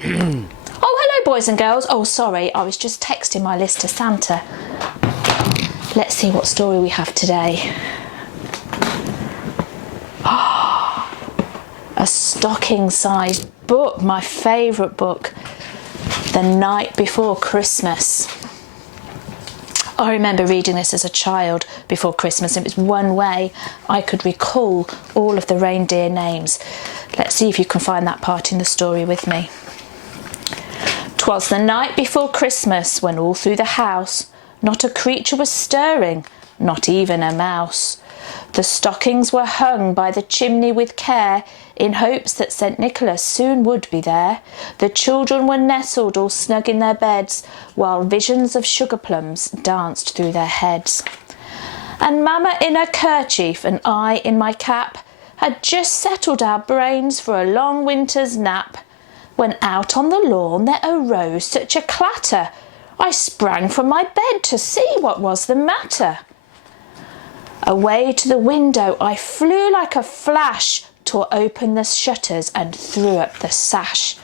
Oh, hello boys and girls. Oh, sorry, I was just texting my list to Santa. Let's see what story we have today. A stocking-sized book, my favourite book, The Night Before Christmas. I remember reading this as a child before Christmas. It was one way I could recall all of the reindeer names. Let's see if you can find that part in the story with me. 'Twas the night before Christmas, when all through the house not a creature was stirring, not even a mouse. The stockings were hung by the chimney with care, in hopes that St. Nicholas soon would be there. The children were nestled all snug in their beds, while visions of sugar plums danced through their heads. And Mamma in her kerchief and I in my cap had just settled our brains for a long winter's nap, when out on the lawn there arose such a clatter, I sprang from my bed to see what was the matter. Away to the window I flew like a flash, tore open the shutters and threw up the sash.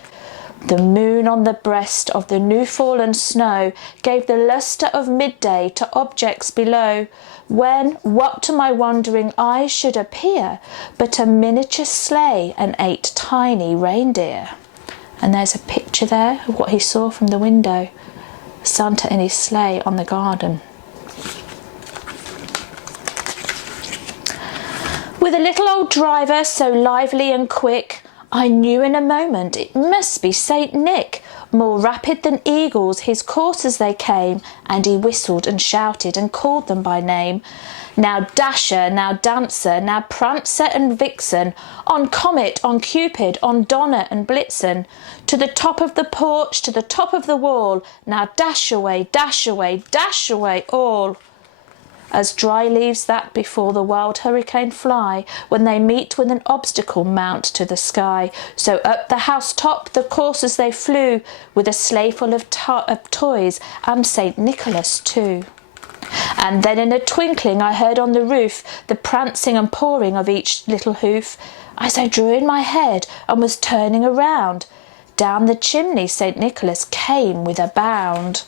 The moon on the breast of the new-fallen snow gave the lustre of midday to objects below, when what to my wondering eyes should appear but a miniature sleigh and 8 tiny reindeer. And there's a picture there of what he saw from the window. Santa in his sleigh on the garden. With a little old driver so lively and quick, I knew in a moment it must be Saint Nick. More rapid than eagles his coursers they came, and he whistled and shouted and called them by name. Now Dasher, now Dancer, now Prancer and Vixen, on Comet, on Cupid, on Donner and Blitzen, to the top of the porch, to the top of the wall, now dash away, dash away, dash away all. As dry leaves that before the wild hurricane fly, when they meet with an obstacle mount to the sky, so up the housetop the coursers they flew, with a sleigh full of toys, and St. Nicholas too. And then in a twinkling I heard on the roof the prancing and pawing of each little hoof, as I drew in my head and was turning around. Down the chimney St. Nicholas came with a bound.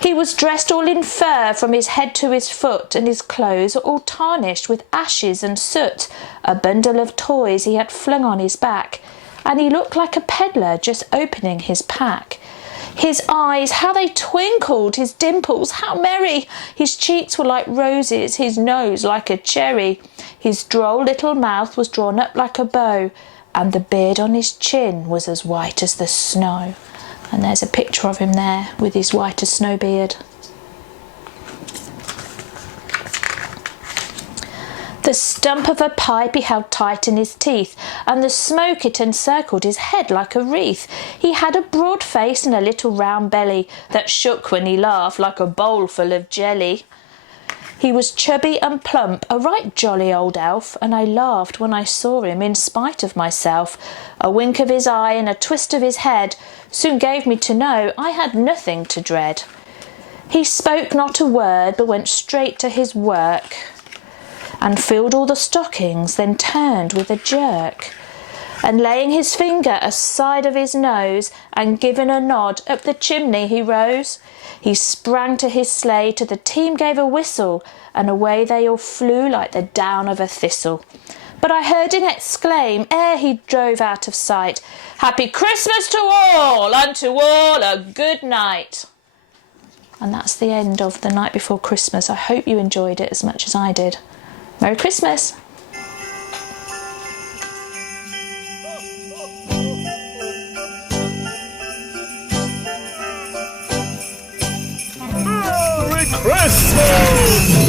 He was dressed all in fur from his head to his foot, and his clothes all tarnished with ashes and soot. A bundle of toys he had flung on his back, and he looked like a peddler just opening his pack. His eyes, how they twinkled, his dimples, how merry! His cheeks were like roses, his nose like a cherry. His droll little mouth was drawn up like a bow, and the beard on his chin was as white as the snow. And there's a picture of him there with his white as snow beard. The stump of a pipe he held tight in his teeth, and the smoke it encircled his head like a wreath. He had a broad face and a little round belly that shook when he laughed like a bowl full of jelly. He was chubby and plump, a right jolly old elf, and I laughed when I saw him in spite of myself. A wink of his eye and a twist of his head soon gave me to know I had nothing to dread. He spoke not a word, but went straight to his work, and filled all the stockings, then turned with a jerk. And laying his finger aside of his nose, and giving a nod, up the chimney he rose. He sprang to his sleigh, to the team gave a whistle, and away they all flew like the down of a thistle. But I heard him exclaim, ere he drove out of sight, "Happy Christmas to all, unto all a good night." And that's the end of The Night Before Christmas. I hope you enjoyed it as much as I did. Merry Christmas! Merry Christmas!